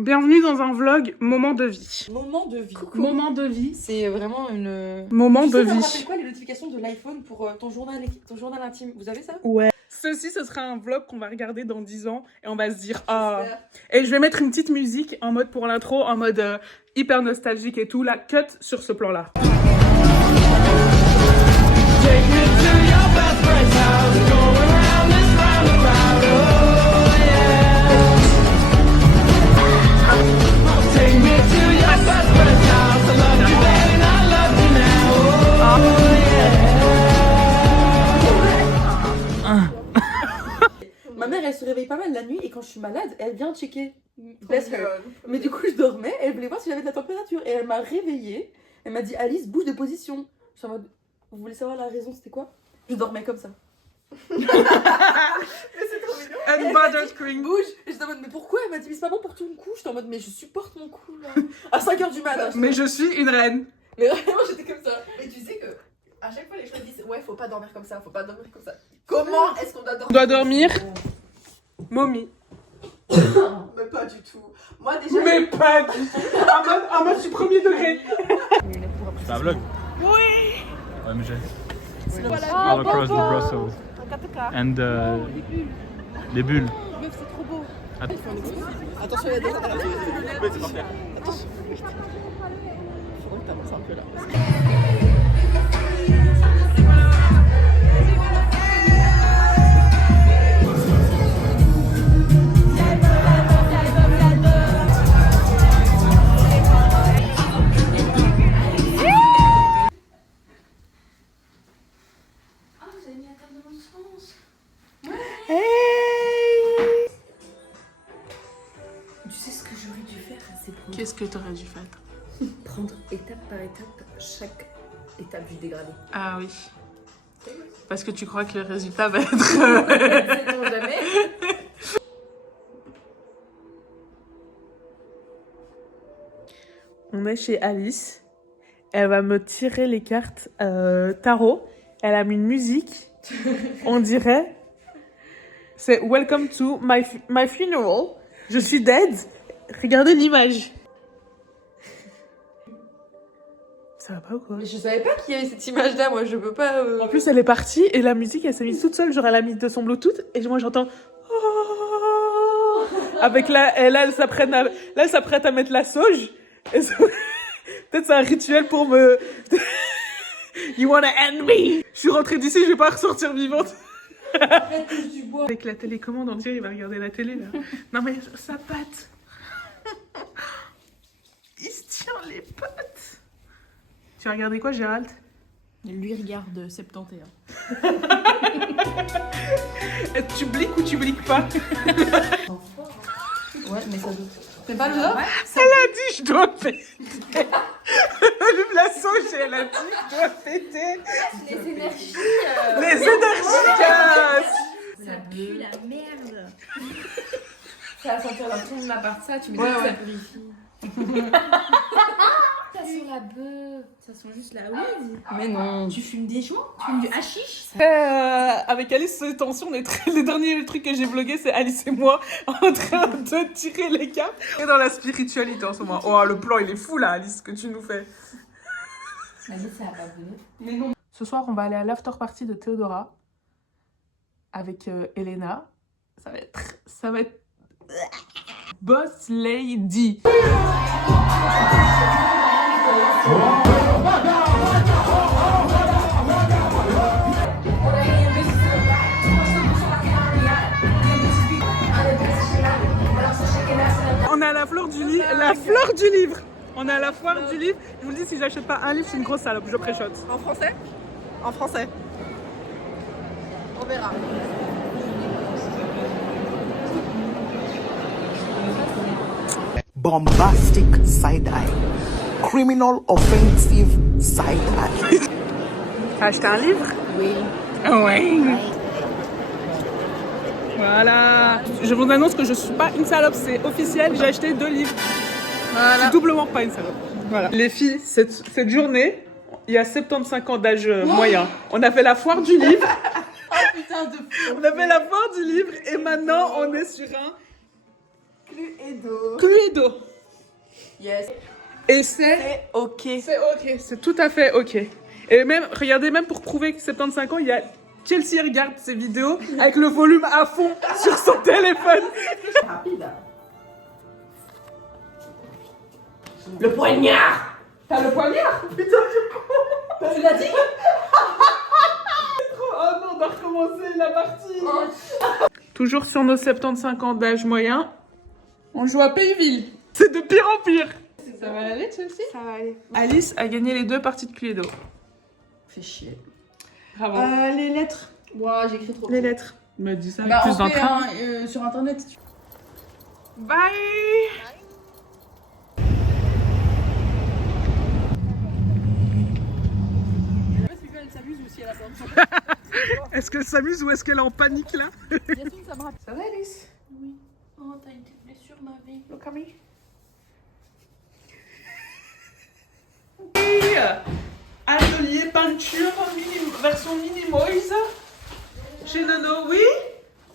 Bienvenue dans un vlog moment de vie. Moment de vie. Coucou. Moment de vie. C'est vraiment une... Moment de Ça me vie. rappelle quoi les notifications de l'iPhone pour ton journal intime? Vous avez ça? Ouais. Ceci, ce sera un vlog qu'on va regarder dans 10 ans et on va se dire ah. Et je vais mettre une petite musique en mode pour l'intro, en mode hyper nostalgique et tout. La cut sur ce plan-là. Ma mère, elle se réveille pas mal la nuit et quand je suis malade, elle vient checker. Bless her. Mais du coup, je dormais, elle voulait voir si j'avais de la température. Et elle m'a réveillée. Elle m'a dit Alice, bouge de position. Je suis en mode, vous voulez savoir la raison, c'était quoi? Je dormais comme ça. Mais c'est trop mignon. And butterscream. Bouge. Et j'étais en mode, mais pourquoi? Elle m'a dit, mais c'est pas bon pour ton cou. J'étais en mode, mais je supporte mon cou là. À 5h du matin. Mais je suis une reine. Mais vraiment, j'étais comme ça. Mais tu sais que à chaque fois les gens disent ouais faut pas dormir comme ça, faut pas dormir comme ça. Comment est-ce qu'on doit dormir? On doit dormir. Momie. Mais pas du tout. Moi déjà. Mais pas du tout. En mode du premier degré. C'est un vlog? Oui. OMG. All across the Brussels. And les bulles. Meuf, c'est trop beau. Attention, il y a des alternatives. Oui, c'est parfait. Attention. Faudrait que t'avances un peu là. Tu sais ce que j'aurais dû faire? C'est prendre, Qu'est-ce que t'aurais dû faire? prendre étape par étape chaque étape du dégradé. Ah oui. Parce que tu crois que le résultat va être... Sait-on jamais? On est chez Alice. Elle va me tirer les cartes tarot. Elle a mis une musique. On dirait... C'est Welcome to my funeral. Je suis dead. Regardez l'image. Ça va pas ou quoi? Je savais pas qu'il y avait cette image là, moi je peux pas. En plus, elle est partie et la musique, elle s'est mise toute seule. Genre, elle a mis de son Bluetooth et moi, j'entends. Oh avec là, elle s'apprête à mettre la sauge. Et peut-être c'est un rituel pour me. You wanna end me? Je suis rentrée d'ici, je vais pas ressortir vivante. Du bois. Avec la télécommande, on dirait il va regarder la télé là. Non mais sa patte. Il se tient les pattes. Tu as regardé quoi, Gérald? Lui regarde 71. Tu bliques ou tu bliques pas? Ouais, mais ça doit. C'est pas le dehors? Elle a dit je dois péter. Elle allume la sauge et elle a dit je dois péter. Les énergies. Les énergies cassent. Ça pue la merde. Ça va sentir la tombe de ma part, ça, tu me dis Ouais, que ouais. ça purifie. Ça sent la beuh. Ça sent juste la weed. Mais non. Tu fumes des joints? Tu fumes du hashish? Avec Alice, c'est tension. Les derniers trucs que j'ai vlogués, c'est Alice et moi en train de tirer les cartes. Et dans la spiritualité en ce moment. Oh, le plan, il est fou là, Alice, ce que tu nous fais. Mais ça va pas venir. Mais non. Ce soir, on va aller à l'after party de Théodora avec Elena. Ça va être Boss Lady. On est à la fleur du livre. La fleur du livre. On est à la foire du livre. Je vous le dis, si j'achète pas un livre, je suis une grosse salope. Je préchote. En français? En français. On verra. Bombastic side eye, criminal offensive side eye. T'as acheté un livre? Oui. Oui. Voilà. Je vous annonce que je suis pas une salope, c'est officiel. J'ai acheté 2 livres. Voilà. Je suis doublement pas une salope. Voilà. Les filles, cette journée, il y a 75 ans d'âge moyen. On a fait la foire du livre. Putain de fou. On a fait la foire du livre et maintenant on est sur un Cluedo. Cluedo. Yes. Et c'est... C'est ok. C'est ok, c'est tout à fait ok. Et même, regardez, même pour prouver que 75 ans, il y a... Chelsea regarde ses vidéos avec le volume à fond sur son téléphone. Rapide. Le poignard. T'as le poignard? Putain, je con. Tu l'as dit? Oh non, on doit recommencer la partie. Toujours sur nos 75 ans d'âge moyen, on joue à Payville. C'est de pire en pire. Ça va aller, Chelsea? Ça va aller. Alice a gagné les 2 parties de Cluedo. Fais chier. Bravo. Les lettres. Ouah, j'écris trop. Les lettres. Me dis ça avec Bah, plus on fait d'entrain. sur internet. Bye. Est-ce qu'elle s'amuse ou est-ce qu'elle est en panique là? Ça va, Alice? Oui. Oh, t'as une blessure, ma vie. Look at me. Atelier peinture version minimoise chez Nono, oui?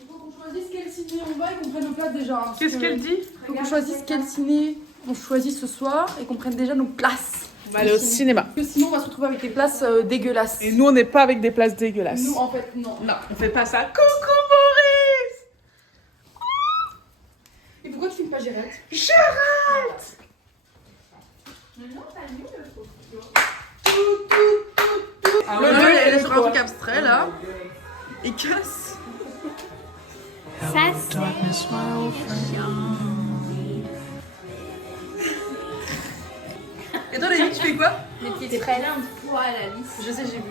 Il faut qu'on choisisse quel ciné on va et qu'on prenne nos places déjà. Hein, Qu'est-ce qu'elle dit? Il faut qu'on choisisse quel ciné on choisit ce soir et qu'on prenne déjà nos places. On va aller au cinéma. Parce que sinon, on va se retrouver avec des places dégueulasses. Et nous, on n'est pas avec des places dégueulasses. Nous, en fait, non. Non, on fait pas ça. Coucou Maurice! Et pourquoi tu filmes pas Gérald? Gérald! Non, t'as mieux, je trouve. Ah Le ouais, jeu, ouais, elle est ouais, sur un truc abstrait là. Il casse. Ça, c'est... Et toi, David, tu fais quoi? Mais t'es très là un poil, Alice. Je sais, j'ai vu.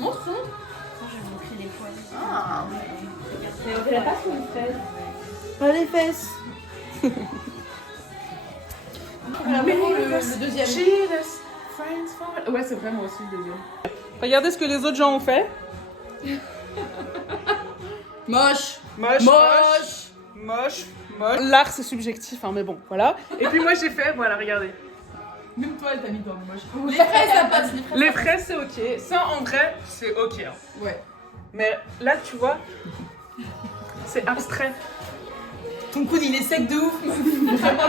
Montre, montre. Quand je vais montrer les poils. Ah. Mais on fait pas sur une fraise. Pas les fesses. Le deuxième. Cheers! Friends for... Ouais, c'est vrai, moi aussi, le deuxième. Regardez ce que les autres gens ont fait. Moche. Moche, Moche. moche, moche. L'art, c'est subjectif, hein, mais bon, voilà. Et puis moi, j'ai fait, voilà, regardez. Même toi, elle t'a mis dans le moche. Les fraises, ça passe. Les fraises, c'est ok. Ça, en vrai, c'est ok. Hein. Ouais. Mais là, tu vois, c'est abstrait. Ton coude, il est sec de ouf. Vraiment,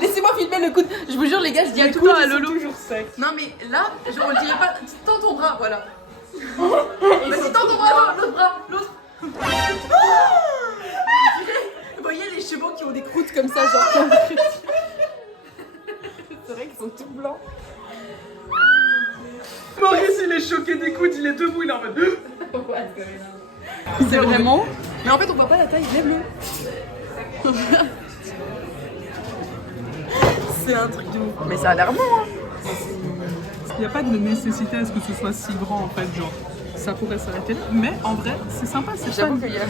laissez-moi filmer le coude. Je vous jure, les gars, je dis Les tout le temps à coudes, ils sont Lolo. toujours secs. Non, mais là, genre, on le dirait pas. Tends ton bras, voilà. Vas-y, tends ton bras, l'autre bras, l'autre. Vous voyez les chevaux qui ont des croûtes comme ça, genre. C'est vrai qu'ils sont tout blancs. Maurice, il est choqué des coudes, il est debout, il est en mode... C'est vraiment. Mais en fait, on voit pas la taille, lève-le. C'est un truc de ouf. Mais ça a l'air bon, hein. Il n'y a pas de nécessité à ce que ce soit si grand, en fait, genre. Ça pourrait s'arrêter là, mais en vrai, c'est sympa, c'est fun. J'avoue qu'il y a.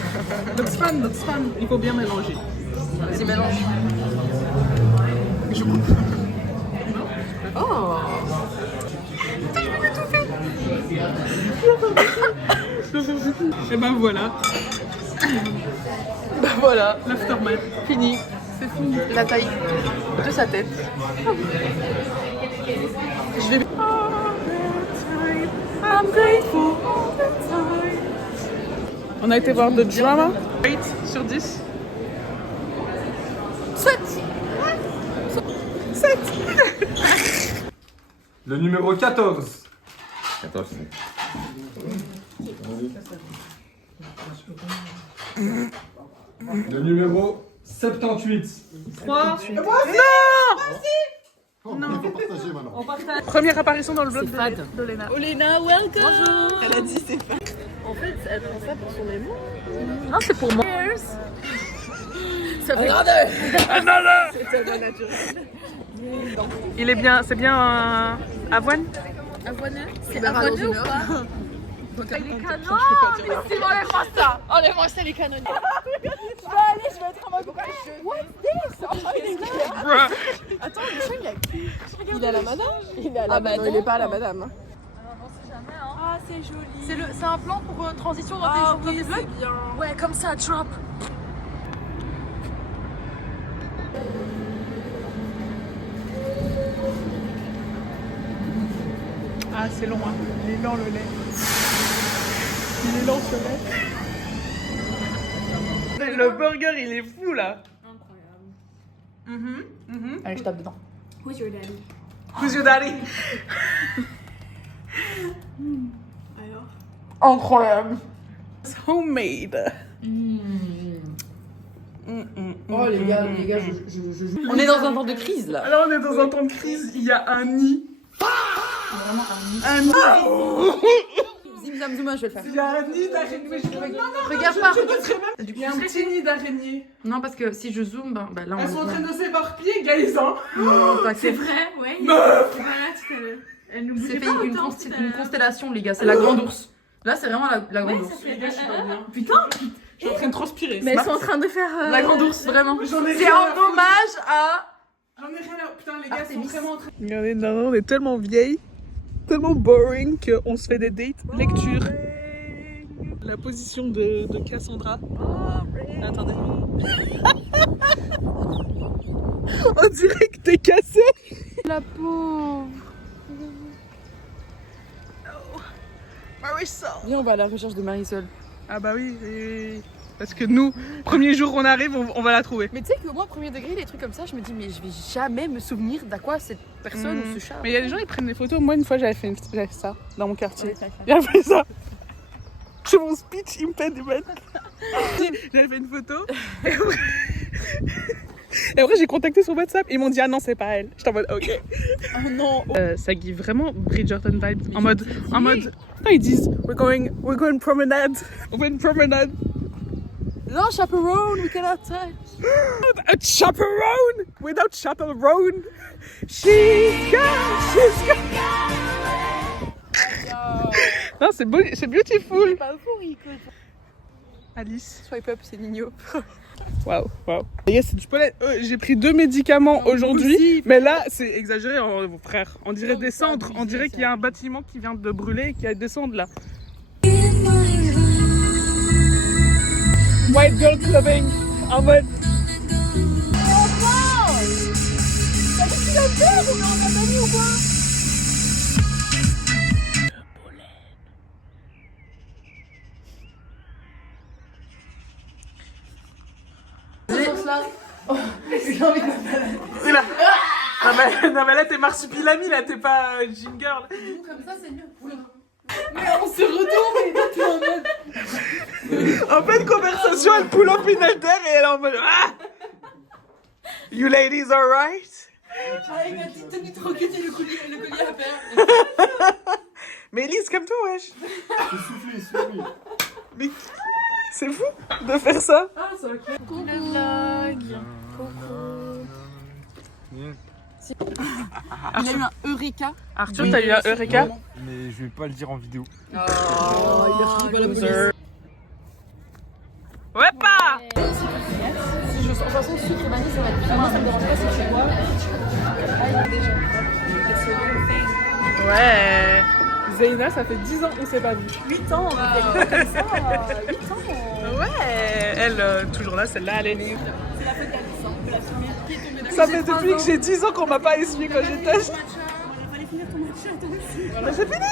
That's fun, that's fun. Il faut bien mélanger. Vas-y, mélange. Je coupe. Oh. Et ben voilà, Bah voilà, l'aftermath. fini. C'est fini. La taille de sa tête. Je vais. I'm grateful. On a été voir The Drama. 8 sur 10. 7. 7. Le numéro 14. 14. Le numéro 78. 3. Non, il faut partager maintenant. Première apparition dans le vlog d'Olena. Olena, welcome. Bonjour. Elle a dit c'est pas. En fait, elle prend ça pour son émo. Non, c'est pour moi. Ça fait... C'est tellement naturel. Il est bien, c'est bien avoine. Avoineux. C'est verra dans avoineux une ou heure. pas? Les canons. Mais si, enlève-moi ça. Enlève-moi ça, les canons. Il est à la madame. Il est à la madame. Il est pas à la madame. Ah, c'est joli. C'est un plan pour transition dans tes vlogs. Ouais, comme ça, drop. Ah, c'est long, hein. Il est lent, le lait. Il est lent, ce lait. Le burger, il est fou, là. Incroyable. Allez, je tape dedans. Who's your daddy? Who's your daddy? Alors? Incroyable. It's homemade. Oh les gars, je joue. On est dans un temps de crise là. Alors on est dans un temps de crise, il y a un nid. Vraiment Un nid. Zim zam zouma, je vais le faire. Il y a un nid d'araignée. Mais Regarde pas. Il y a un petit nid d'araignée. Non, parce que si je zoome, bah là on Elles sont en voit. train de s'éparpiller, guys. Hein. Non, C'est t'inquiète. vrai, ouais. Meuf. Voilà, tout à l'heure. Elle nous C'est bougeait fait pas une, autant tout à une l'heure. constellation, les gars. C'est la grande ours. Là, c'est vraiment la grande Ouais, ours. ça fait Putain. Je suis en train de transpirer. Mais elles sont en train de faire. La grande ours, vraiment. J'en ai C'est rien à en foutre. hommage à. J'en ai rien à... Putain, les gars, sont Artemis. vraiment en train... Regardez, non, on est tellement vieilles, tellement boring qu'on se fait des dates. Lecture. La position de Cassandra. Attendez. On dirait que t'es cassée. La pauvre. Marisol. Viens, on va à la recherche de Marisol. Ah bah oui, parce que nous, premier jour on arrive, on va la trouver. Mais tu sais que moi, premier degré, les trucs comme ça, je me dis, mais je vais jamais me souvenir d'à quoi cette personne ou ce chat. Mais il y a des gens qui prennent des photos. Moi, une fois, j'avais fait ça dans mon quartier. J'avais fait ça. C'est mon speech impediment. J'avais fait une photo. Et après, j'ai contacté sur WhatsApp. Ils m'ont dit, ah non, c'est pas elle. J'étais en mode, ok. Oh non. Ça give vraiment Bridgerton vibes. En mode. Non, ils disent, we're going promenade. We're going promenade. Non, chaperone, we cannot touch. A chaperone without chaperone. She's gone. Non, c'est beau, c'est beautiful. Pas pourri, quoi. Alice. Swipe up, c'est mignon. Waouh. Les gars, c'est du pollen. J'ai pris 2 médicaments aujourd'hui, mais là, c'est exagéré, frère. On dirait descendre. On dirait qu'il y a un bâtiment qui vient de brûler et qui va descendre là. White girl clubbing en mode. Non mais là t'es marsupilami, là t'es pas ginger. Comme ça, c'est mieux. Mais on se retourne et toi, t'es en mode. En pleine conversation, elle pull up une haltère et elle est en mode ah! You ladies alright? Avec la petite tenue tranquille et le collier à faire. Mais Elise, comme toi, wesh. Il suffit. Mais c'est fou de faire ça. Ah, ça va clair. Coucou. Le vlog. Il a eu un Eureka. Arthur, t'as eu un Eureka? Mais je vais pas le dire en vidéo. Oh, il a fini par la police. Ouais, pas! Si je sens, de toute façon, sucre et vanille, ça va être bien. Moi, ça me dérange pas si c'est moi. Ouais. Zeyna, ça fait 10 ans qu'on s'est pas vu. 8 ans, on était comme ça. 8 ans. Ouais. Elle, toujours là, celle-là, elle est. C'est la fête d'Alice, on peut la filmer. Qui est tombée d'accord. Ça fait depuis que j'ai 10 ans qu'on m'a pas essuyé quand j'étais. Il fallait finir ton match, toi aussi. Mais c'est fini!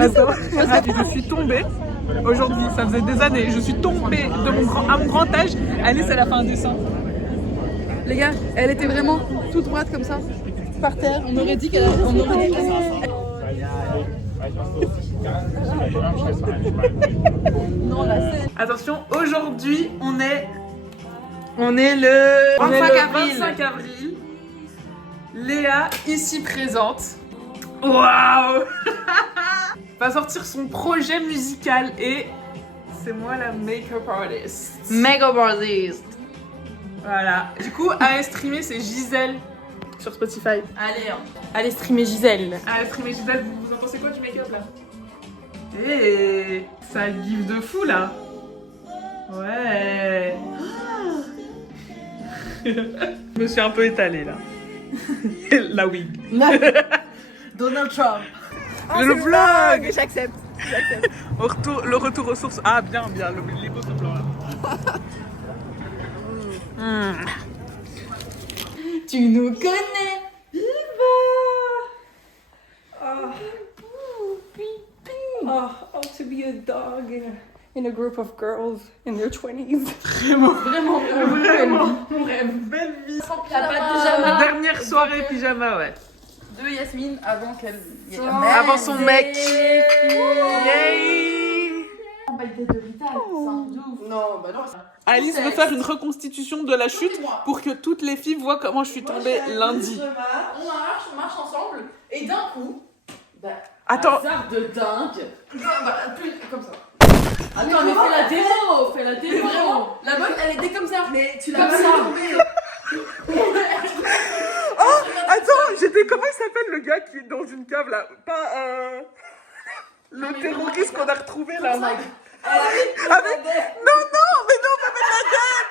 Attends, je suis tombée aujourd'hui, ça faisait des années, je suis tombée à mon grand âge. Alice, elle a fait un dessin. Les gars, elle était vraiment toute droite comme ça, par terre. On aurait dit qu'elle aurait dit non, là, c'est... Attention, aujourd'hui, on est le 25 avril. Léa, ici présente. Waouh! Va sortir son projet musical et c'est moi la make-up artist. Mega artist. Voilà. Du coup, à streamer, c'est Gisèle sur Spotify. Allez streamer Gisèle. À streamer Gisèle, vous en pensez quoi du make-up là? Eh, ça give de fou là. Ouais. Je me suis un peu étalée là. La wig. Donald Trump. Le vlog. J'accepte. Le retour aux sources. Ah bien, les beaux semblants là. Tu nous connais. Oh, to be a dog in a group of girls in their 20s. Vraiment, mon rêve. Belle vie. T'as pas de pyjama. Dernière soirée pyjama, ouais. De Yasmine avant qu'elle. Avant son mec. Yay! Non, bah non. Alice veut faire une reconstitution de la chute pour que toutes les filles voient comment je suis tombée lundi. On marche ensemble, et d'un coup. Bah, Attends. hasard de dingue. Plus comme ça. Attends, mais fais la démo, Vraiment, la bonne, elle était comme ça. Mais tu l'as pas tombée. Attends, j'étais. Comment il s'appelle le gars qui est dans une cave là? Pas le terroriste qu'on a retrouvé là. Avec... Non, mais non, pas mettre la tête.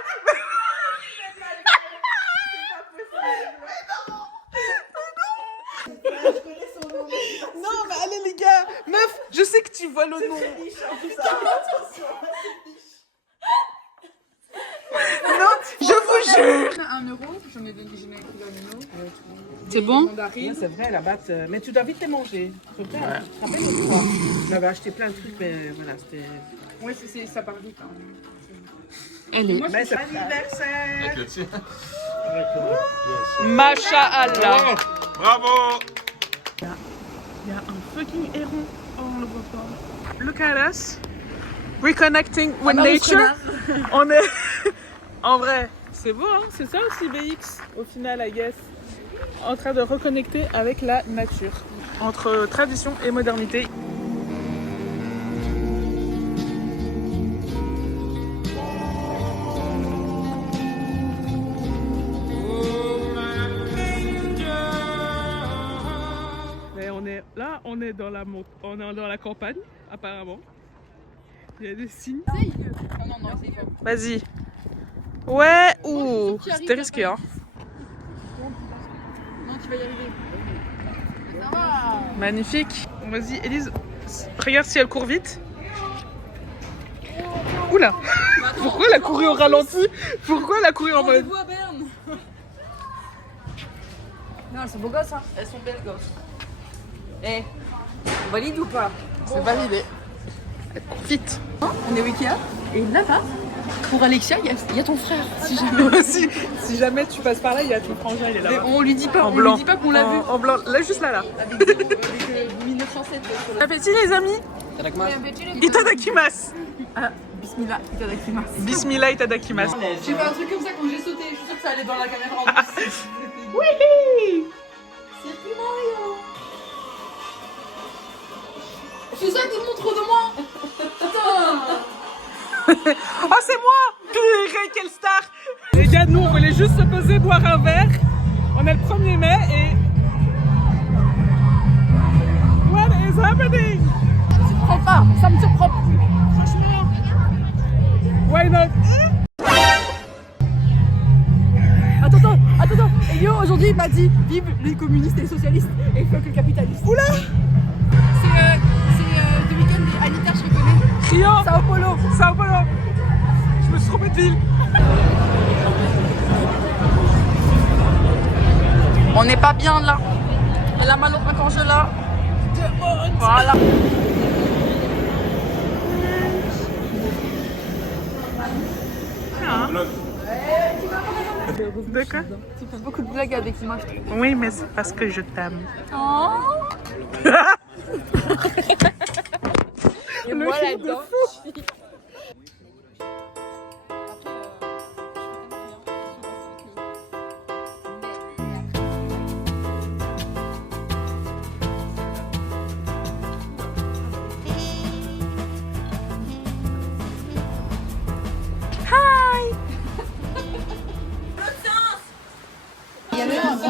Non, mais allez les gars, meuf, je sais que tu vois le nom. Non, je vous jure. 1 euro, j'en ai pris 1 euro. C'est bon? Oui, c'est vrai, la batte. Mais tu dois vite les manger. Tu te rappelles l'autre fois? J'avais acheté plein de trucs, mais voilà, c'était. Ouais, ça part vite. Hein. Elle est. Mais c'est anniversaire! Masha'Allah. Bravo! Il y a un fucking héron. Oh, on le voit pas. Look at us. Reconnecting with nature. On est. En vrai, c'est beau, hein? C'est ça aussi BX, au final, I guess. En train de reconnecter avec la nature. Entre tradition et modernité. Mais on est là, on est dans la on est dans la campagne, apparemment. Il y a des signes. Vas-y. Ouais, ouh, c'était risqué, hein. Non, tu vas y arriver. Magnifique. Vas-y, Élise, regarde si elle court vite. Oula. Pourquoi elle a couru au ralenti? Pourquoi elle a couru en mode... À Berne. Non, elles sont beaux gosses, hein. Elles sont belles gosses. Eh, on valide ou pas? C'est validé. Elle court vite. On est au Ikea. Et là-bas, pour Alexia, il y a ton frère. Si jamais, si jamais tu passes par là, il y a ton frangin, il est là-bas. on lui dit pas, En on blanc. lui dit pas qu'on l'a vu. En blanc, là, juste là. Avec 1907. Bon appétit les amis. Itadakimasu. Ah, bismillah, itadakimasu. Bismillah itadakimasu. J'ai fait un truc comme ça quand j'ai sauté. Je suis sûre que ça allait dans la caméra en plus. Oui. Circuit Mario. Je suis ça qui montre trop de moi. Oh c'est moi. Purée, quelle star. Les gars, nous on voulait juste se poser, boire un verre. On est le 1er mai et... What is happening? Ça me surprend plus. Franchement, why not? Attends. Elio, aujourd'hui, il m'a dit vive les communistes et les socialistes et fuck le capitaliste. Oula. C'est le week-end des Anita, je reconnais. Rio. Sao Paulo. Je me suis trompée de ville. On n'est pas bien là. La Manon Angela. Voilà. De quoi? Tu fais beaucoup de blagues avec moi, je trouve. Oui, mais c'est parce que je t'aime. Et moi là-dedans.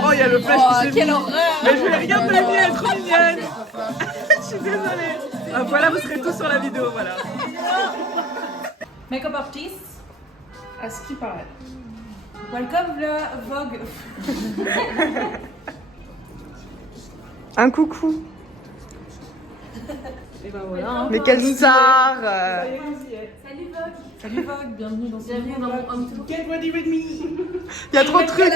Oh, il y a le flash qui s'est Quelle mis. horreur. Mais je vais rien de la vie, elle est trop mignonne. Je suis désolée. Ah, voilà, vous serez tous sur la vidéo, voilà. Make-up artist. À ce qui paraît. Welcome le Vogue. Un coucou. Et ben voilà. Mais quelle star. Salut Vogue, bienvenue dans ce monde. Get ready with me. Il y a trop de trucs.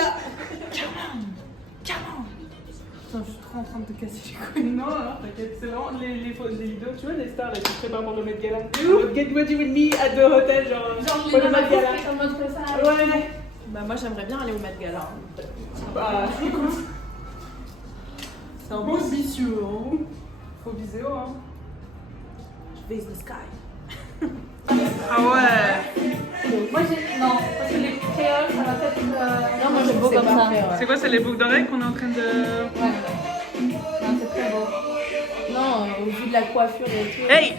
Putain, je suis trop après en train de te casser les couilles. Non, non, t'inquiète, c'est vraiment les vidéos, tu vois, les stars là qui se préparent pour le Met Gala. Get ready with me at the hotel, genre Genre, pour le Met Gala. en mode comme ça. Ouais. Bah, moi, j'aimerais bien aller au Met Gala. Bah, écoute, C'est un peu ambitieux, hein. faut viser haut, hein. Je vise the sky. Ah ouais. Moi, j'ai. Non, parce que les créoles, ça va peut-être. Non, moi, j'aime beau comme ça. C'est quoi, c'est les boucles d'oreilles qu'on est en train de... Ouais. Non, c'est très beau. Non, au vu de la coiffure et tout. Hey.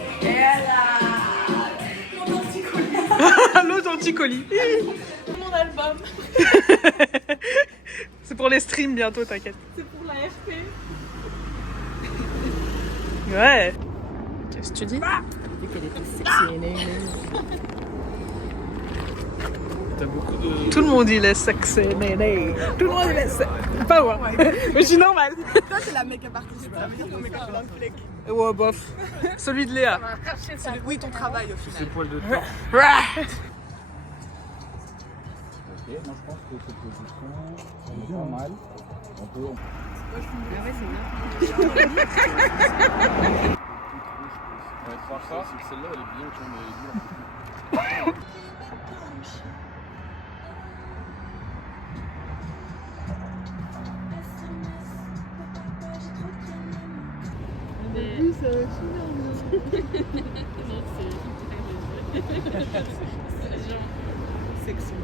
Mon anticolis. L'autre anti-colis. Mon album. C'est pour les streams bientôt, t'inquiète. C'est pour la FP. Ouais. Qu'est-ce que tu dis? Vu qu'elle était sexy. T'as beaucoup de. Tout le monde il est sexy, néné. Tout le monde il est sexy. Pas moi. Mais je suis normale. Toi, c'est la make-up artiste. Ça veut dire ton make-up dans le fleck. Ouais, bof. Celui de Léa. Oui, ton travail au Ces final. poils de temps. Ok, moi je pense que cette position, elle est pas mal. On peut. Celle-là, elle est bien, tu vois, mais elle est dure. Sexy.